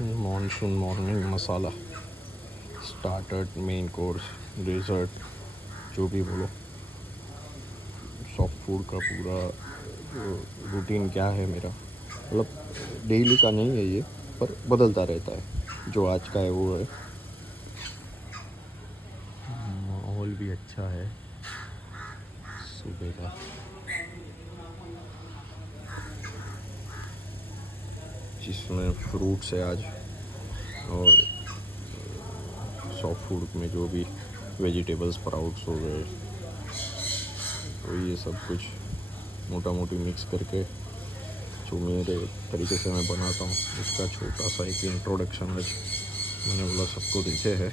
Monsoon morning मसाला, starter, main course, desert, जो भी बोलो। सॉफ्ट फूड का पूरा रूटीन क्या है मेरा, मतलब डेली का नहीं है ये, पर बदलता रहता है। जो आज का है वो है। माहौल भी अच्छा है सुबह का। जिसमें फ्रूट्स है आज, और सॉफ्ट फूड में जो भी वेजिटेबल्स, स्प्राउट्स हो गए, तो ये सब कुछ मोटा मोटी मिक्स करके जो मेरे तरीके से मैं बनाता हूँ, उसका छोटा सा एक इंट्रोडक्शन आज मैंने बोला सबको देते हैं।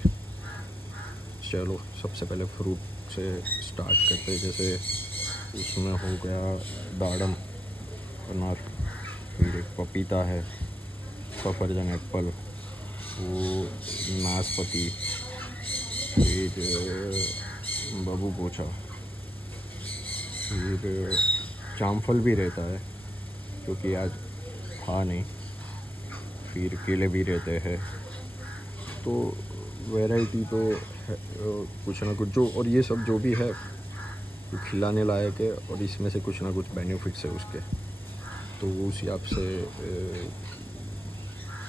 चलो सबसे पहले फ्रूट से स्टार्ट करते हैं। जैसे उसमें हो गया दाड़म, अनार, फिर एक पपीता है, सफरजन, एप्पल, वो नाशपाती, फिर बबू पोछा, फिर जामफल भी रहता है क्योंकि आज था नहीं, फिर केले भी रहते हैं। तो वैरायटी तो है, कुछ ना कुछ जो, और ये सब जो भी है वो खिलाने लायक है, और इसमें से कुछ ना कुछ बेनिफिट्स है उसके, तो उस हिसाब से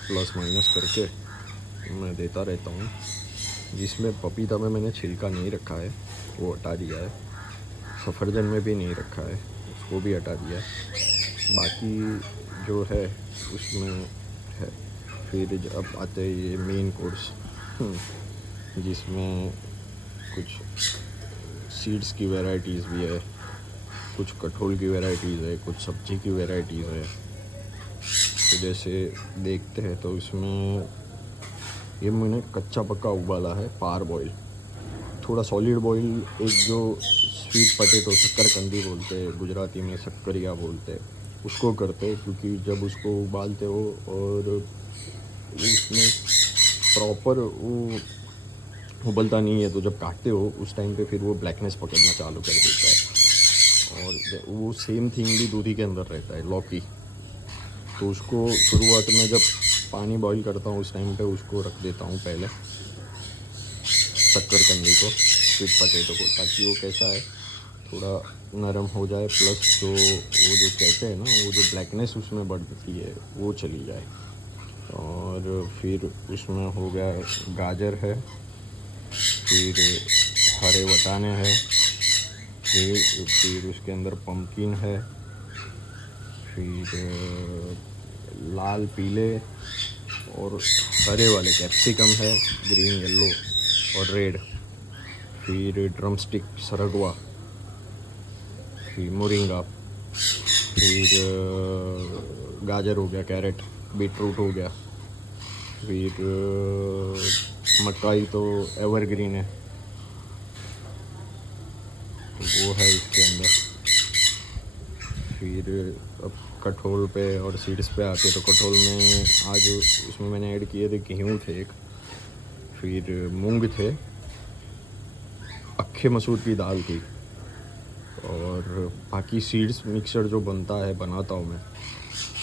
प्लस माइनस करके मैं देता रहता हूँ। जिसमें पपीता में मैंने छिलका नहीं रखा है, वो हटा दिया है। सफरजन में भी नहीं रखा है, उसको भी हटा दिया है। बाकी जो है उसमें है। फिर जब आते हैं ये मेन कोर्स, जिसमें कुछ सीड्स की वैरायटीज़ भी है, कुछ कटहल की वैरायटीज़ है, कुछ सब्जी की वैरायटीज़ है। तो जैसे देखते हैं तो इसमें ये मैंने कच्चा पक्का उबाला है, पार बॉयल। थोड़ा सॉलिड बॉयल, एक जो स्वीट पटेटो, शक्करकंदी बोलते हैं गुजराती में, शक्करिया बोलते हैं, उसको करते हैं। क्योंकि जब उसको उबालते हो और उसमें प्रॉपर वो उबलता नहीं है, तो जब काटते हो उस टाइम पे फिर वो ब्लैकनेस पकड़ना चालू कर देता है। और वो सेम थिंग भी दूधी के अंदर रहता है, लौकी। तो उसको शुरुआत में जब पानी बॉईल करता हूँ उस टाइम पे उसको रख देता हूँ पहले, शक्करकंदी को, स्वीट पटेटो को, ताकि वो कैसा है थोड़ा नरम हो जाए, प्लस जो वो जो कहते हैं ना, वो जो ब्लैकनेस उसमें बढ़ती है वो चली जाए। और फिर उसमें हो गया गाजर है, फिर हरे वटाने हैं, फिर उसके अंदर पम्पकिन है, फिर लाल, पीले और हरे वाले कैप्सिकम है, ग्रीन, येलो और रेड, फिर ड्रम स्टिक, सरगवा, फिर मोरिंगा, फिर गाजर हो गया, कैरेट, बीटरूट हो गया, फिर मकाई तो एवरग्रीन है, तो वो है इसके अंदर। फिर अब कटहल पे और सीड्स पे आके, तो कटहल में आज उसमें मैंने ऐड किए थे, गेहूँ थे एक, फिर मूंग थे, अक्खे मसूर की दाल थी, और बाकी सीड्स मिक्सर जो बनता है, बनाता हूँ मैं,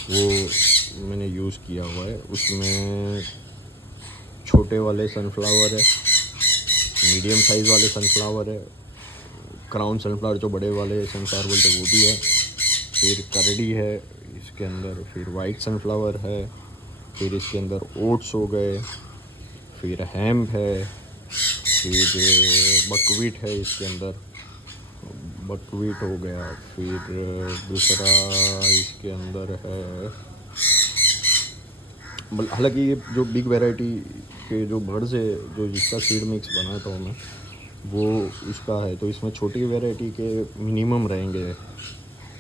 वो मैंने यूज़ किया हुआ है। उसमें छोटे वाले सनफ्लावर है, मीडियम साइज़ वाले सनफ्लावर है, क्राउन सनफ्लावर जो बड़े वाले सनफ्लावर बोलते हैं वो भी है, फिर करडी है इसके अंदर, फिर वाइट सनफ्लावर है, फिर इसके अंदर ओट्स हो गए, फिर हैम है, फिर बकवीट है इसके अंदर, बकवीट हो गया, फिर दूसरा इसके अंदर है, हालांकि ये जो बिग वैरायटी के जो बर्ड्स है, जो जिसका सीड मिक्स बनाता हूँ मैं, वो उसका है। तो इसमें छोटी वैरायटी के मिनिमम रहेंगे,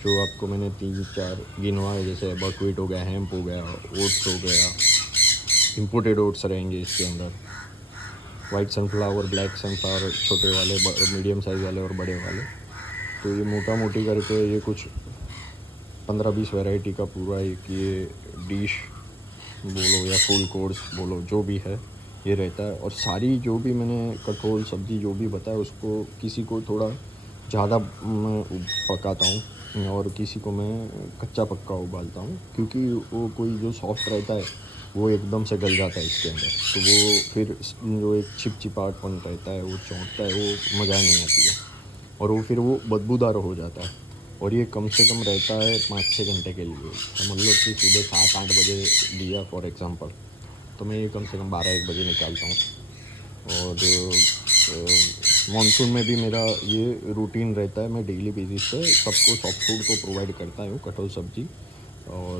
जो आपको मैंने 3-4 गिनवाए, जैसे बकवीट हो गया, हेम्प हो गया, ओट्स हो गया, इम्पोर्टेड ओट्स रहेंगे इसके अंदर, वाइट सनफ्लावर, ब्लैक सनफ्लावर, छोटे वाले, मीडियम साइज़ वाले और बड़े वाले। तो ये मोटा मोटी करके ये कुछ 15-20 वैरायटी का पूरा एक ये डिश बोलो या फुल कोर्स बोलो, जो भी है ये रहता है। और सारी जो भी मैंने कटहल सब्ज़ी जो भी बताया, उसको किसी को थोड़ा ज़्यादा मैं पकाता हूँ और किसी को मैं कच्चा पक्का उबालता हूँ, क्योंकि वो कोई जो सॉफ्ट रहता है वो एकदम से गल जाता है इसके अंदर, तो वो फिर जो एक चिपचिपाहटपन रहता है वो चौंकता है, वो मज़ा नहीं आती है, और वो फिर वो बदबूदार हो जाता है। और ये कम से कम रहता है 5-6 घंटे के लिए। समझ लो कि सुबह 7-8 बजे लिया फॉर एग्ज़ाम्पल, तो मैं ये कम से कम 12-1 बजे निकालता हूँ। और मानसून में भी मेरा ये रूटीन रहता है, मैं डेली बेसिस पे सबको सॉफ्ट फूड तो प्रोवाइड करता हूँ, कटहल सब्जी और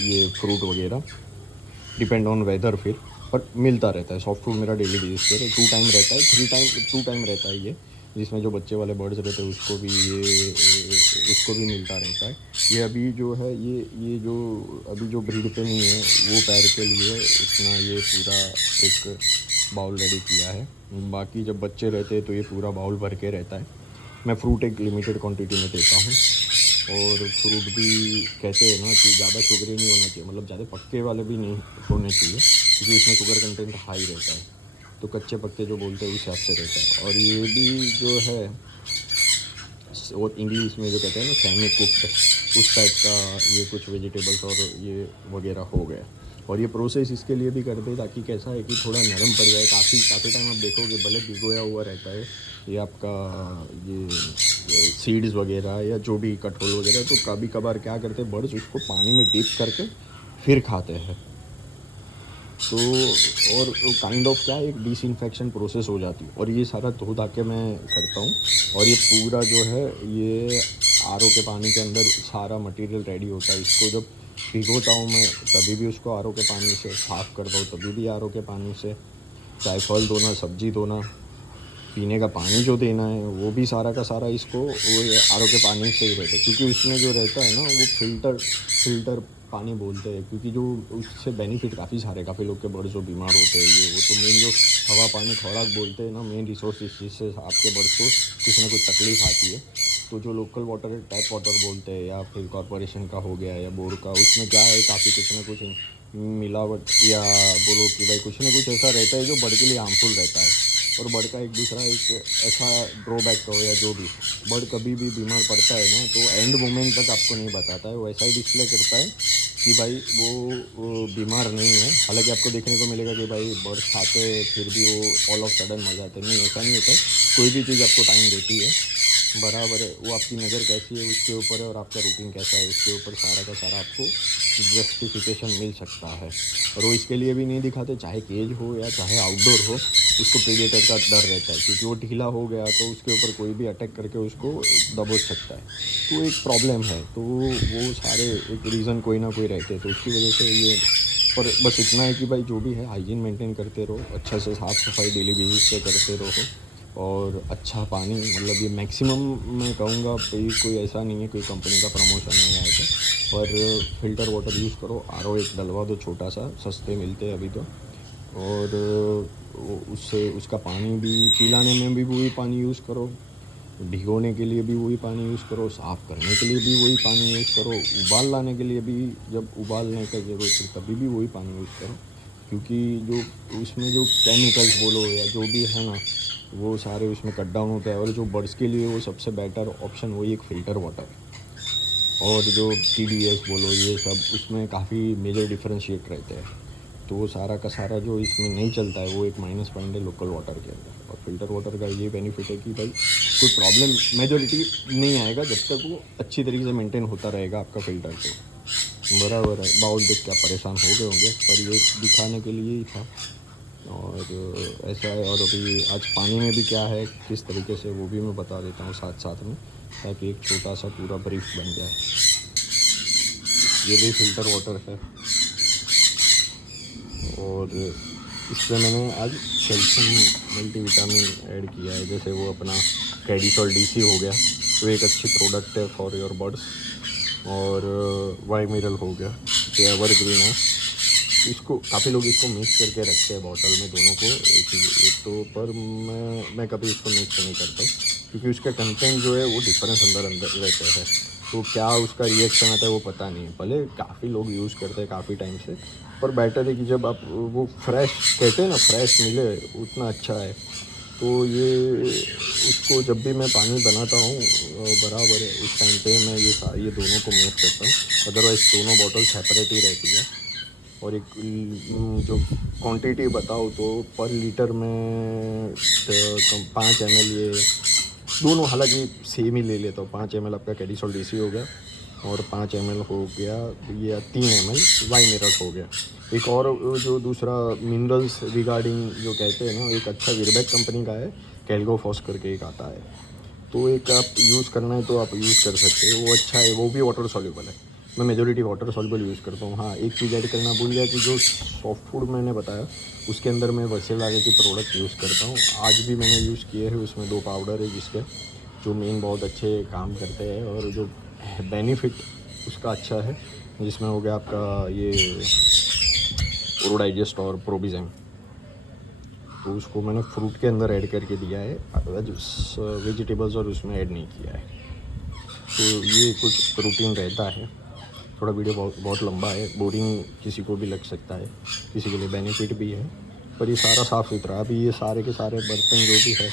ये फ्रूट वगैरह, डिपेंड ऑन वेदर फिर, बट मिलता रहता है। सॉफ्ट फूड मेरा डेली बेसिस पे 2 टाइम रहता है, 2 टाइम रहता है ये, जिसमें जो बच्चे वाले बर्ड्स रहते हैं उसको भी ये उसको भी मिलता रहता है। ये अभी जो है ये जो अभी जो ब्रीड पे नहीं है वो पैर के लिए इतना ये पूरा एक बाउल रेडी किया है। बाकी जब बच्चे रहते हैं तो ये पूरा बाउल भर के रहता है। मैं फ्रूट एक लिमिटेड क्वांटिटी में देता हूँ, और फ्रूट भी कहते हैं ना कि ज़्यादा शुगरी नहीं होना चाहिए, मतलब ज़्यादा पक्के वाले भी नहीं होने चाहिए, क्योंकि इसमें शुगर कंटेंट हाई रहता है, तो कच्चे पक्के जो बोलते हैं उस हिसाब से रहता है। और ये भी जो है और इंग्लिश में जो कहते हैं ना सेमी कुक्ड, उस टाइप का ये कुछ वेजिटेबल्स और ये वगैरह हो गया। और ये प्रोसेस इसके लिए भी करते हैं ताकि कैसा है कि थोड़ा नरम पड़ जाए। काफ़ी टाइम आप देखोगे भले भिगोया हुआ रहता है ये आपका ये सीड्स वगैरह या जो भी कटहल वगैरह, तो कभी कभार क्या करते हैं बर्ड्स उसको पानी में डिप करके फिर खाते हैं। तो और काइंड ऑफ क्या एक डिसइंफेक्शन प्रोसेस हो जाती है, और ये सारा धो धा के मैं करता हूँ। और ये पूरा जो है ये आरओ के पानी के अंदर सारा मटेरियल रेडी होता है। इसको जब भिगोता हूँ मैं तभी भी उसको आरओ के पानी से साफ़ करता हूँ, तभी भी आरओ के पानी से। चाहे फल धोना, सब्जी धोना, पीने का पानी जो देना है वो भी सारा का सारा इसको वो आरओ के पानी से ही रहता है, क्योंकि उसमें जो रहता है ना वो फ़िल्टर पानी बोलते हैं, क्योंकि जो उससे बेनिफिट काफ़ी लोग के बर्ड्स जो बीमार होते हैं ये वो तो मेन जो हवा पानी खुराक बोलते हैं ना, मेन रिसोर्स इस चीज़ से आपके बर्ड्स को कुछ ना कुछ तकलीफ़ आती है। तो जो लोकल वाटर टैप वाटर बोलते हैं या फिर कॉरपोरेशन का हो गया या बोर का, उसमें क्या है काफ़ी कुछ ना कुछ मिलावट, या बोलो कि भाई कुछ ना कुछ ऐसा रहता है जो बर्ड के लिए हार्मफुल रहता है। और बर्ड का एक दूसरा एक ऐसा ड्रॉबैक कहो या जो भी, बर्ड कभी भी बीमार पड़ता है ना तो एंड मोमेंट तक आपको नहीं बताता है, वो ऐसा ही डिस्प्ले करता है कि भाई वो बीमार नहीं है। हालांकि आपको देखने को मिलेगा कि भाई बर्ड खाते फिर भी वो ऑल ऑफ सडन मर जाते, नहीं ऐसा नहीं होता है। कोई भी चीज़ आपको टाइम देती है बराबर है, वो आपकी नज़र कैसी है उसके ऊपर है, और आपका रूटीन कैसा है उसके ऊपर सारा का सारा आपको जस्टिफिकेशन मिल सकता है। और वो इसके लिए भी नहीं दिखाते, चाहे केज हो या चाहे आउटडोर हो, उसको प्रेडेटर का डर रहता है, क्योंकि वो ढीला हो गया तो उसके ऊपर कोई भी अटैक करके उसको दबोच सकता है। तो एक प्रॉब्लम है, तो वो सारे एक रीज़न कोई ना कोई रहते हैं, तो उसकी वजह से ये। पर बस इतना है कि भाई जो भी है हाइजीन मेंटेन करते रहो, अच्छा से साफ़ सफाई डेली बेसिस पे करते रहो, और अच्छा पानी, मतलब ये मैक्सिमम मैं कहूँगा कोई ऐसा नहीं है कोई कंपनी का प्रमोशन है या ऐसा, और फ़िल्टर वाटर यूज़ करो। आरओ एक डलवा दो छोटा सा, सस्ते मिलते हैं अभी तो, और उससे उसका पानी भी पिलाने में भी वही पानी यूज़ करो, भिगोने के लिए भी वही पानी यूज़ करो, साफ़ करने के लिए भी वही पानी यूज़ करो, उबाल लाने के लिए भी जब उबालने का ज़रूरत है तभी भी वही पानी यूज़ करो, क्योंकि जो उसमें जो केमिकल्स बोलो या जो भी है ना वो सारे उसमें कट डाउन होता है। और जो बर्ड्स के लिए वो सबसे बेटर ऑप्शन वही एक फ़िल्टर वाटर, और जो TDS बोलो ये सब उसमें काफ़ी मेजर डिफरेंशिएट रहते हैं। तो वो सारा का सारा जो इसमें नहीं चलता है वो एक माइनस पॉइंट है लोकल वाटर के अंदर। और फ़िल्टर वाटर का ये बेनिफिट है कि भाई कोई प्रॉब्लम मेजॉरिटी नहीं आएगा जब तक वो अच्छी तरीके से मेंटेन होता रहेगा आपका फ़िल्टर। तो बराबर है, बाउल देख के आप परेशान हो गए होंगे, पर ये दिखाने के लिए ही था। और ऐसा है, और अभी आज पानी में भी क्या है किस तरीके से वो भी मैं बता देता हूँ साथ साथ में, ताकि एक छोटा सा पूरा ब्रीफ बन जाए। ये भी फ़िल्टर वाटर है, और इसमें मैंने आज कैल्शियम मल्टीविटामिन ऐड किया है, जैसे वो अपना कैडिसॉल DC हो गया, तो एक अच्छी प्रोडक्ट है फॉर योर बर्ड्स। और वाइमिरल हो गया, जो एवरग्रीन है, इसको काफ़ी लोग इसको मिक्स करके रखते हैं बॉटल में दोनों को एक तो, पर मैं कभी इसको मिक्स नहीं करता, क्योंकि उसका कंटेंट जो है वो डिफरेंस अंदर रहता है, तो क्या उसका रिएक्शन आता है वो पता नहीं है। भले काफ़ी लोग यूज़ करते हैं काफ़ी टाइम से, पर बेटर है कि जब आप वो फ्रेश कहते हैं ना फ्रेश मिले उतना अच्छा है। तो ये उसको जब भी मैं पानी बनाता हूँ बराबर उस टाइम पे मैं ये दोनों को मिक्स करता हूँ, अदरवाइज़ दोनों बॉटल सेपरेट ही रहती है। और एक जो क्वांटिटी बताऊँ तो पर लीटर में 5 ml ये दोनों, हालांकि सेम ही ले लेता हूँ। 5 ml आपका कैडिसॉल डीसी हो गया और 5 ml हो गया ये 3 ml वाई मिरर हो गया। एक और जो दूसरा मिनरल्स रिगार्डिंग जो कहते हैं ना, एक अच्छा विरबैक कंपनी का है, कैल्गोफॉस करके एक आता है, तो एक आप यूज़ करना है तो आप यूज़ कर सकते हो, वो अच्छा है, वो भी वाटर सॉल्युबल है। मैं मेजोरिटी वाटर सॉल्युबल यूज़ करता हूँ। हाँ, एक चीज़ ऐड करना भूल गया कि जो सॉफ्ट फूड मैंने बताया उसके अंदर मैं वसीलागे की प्रोडक्ट यूज़ करता हूँ। आज भी मैंने यूज़ किए हैं, उसमें 2 पाउडर है जिसके जो मेन बहुत अच्छे काम करते हैं और जो बेनिफिट उसका अच्छा है, जिसमें हो गया आपका ये ओरोडाइजेस्ट और प्रोबिज़म। तो उसको मैंने फ्रूट के अंदर ऐड करके दिया है, वेजिटेबल्स और उसमें ऐड नहीं किया है। तो ये कुछ प्रोटीन रहता है। थोड़ा वीडियो बहुत लंबा है, बोरिंग किसी को भी लग सकता है, किसी के लिए बेनिफिट भी है, पर ये सारा साफ़ सुथरा। अभी ये सारे के सारे बर्तन जो भी है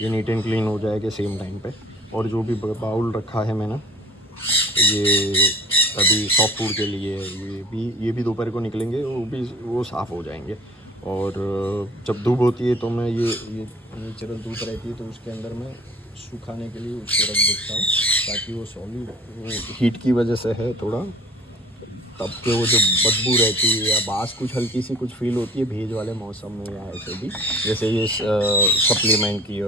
ये नीट एंड क्लीन हो जाएगा सेम टाइम पे। और जो भी बाउल रखा है मैंने ये अभी सॉफ्ट फूड के लिए, ये भी दोपहर को निकलेंगे, वो साफ़ हो जाएंगे। और जब धूप होती है तो मैं ये नेचुरल धूप रहती है तो उसके अंदर मैं सुखाने के लिए उसको रख देता हूँ, ताकि वो सॉलिड हीट की वजह से है थोड़ा, तब के वो जो बदबू रहती है या बास कुछ हल्की सी कुछ फील होती है भेज वाले मौसम में या ऐसे भी, जैसे ये सप्लीमेंट की और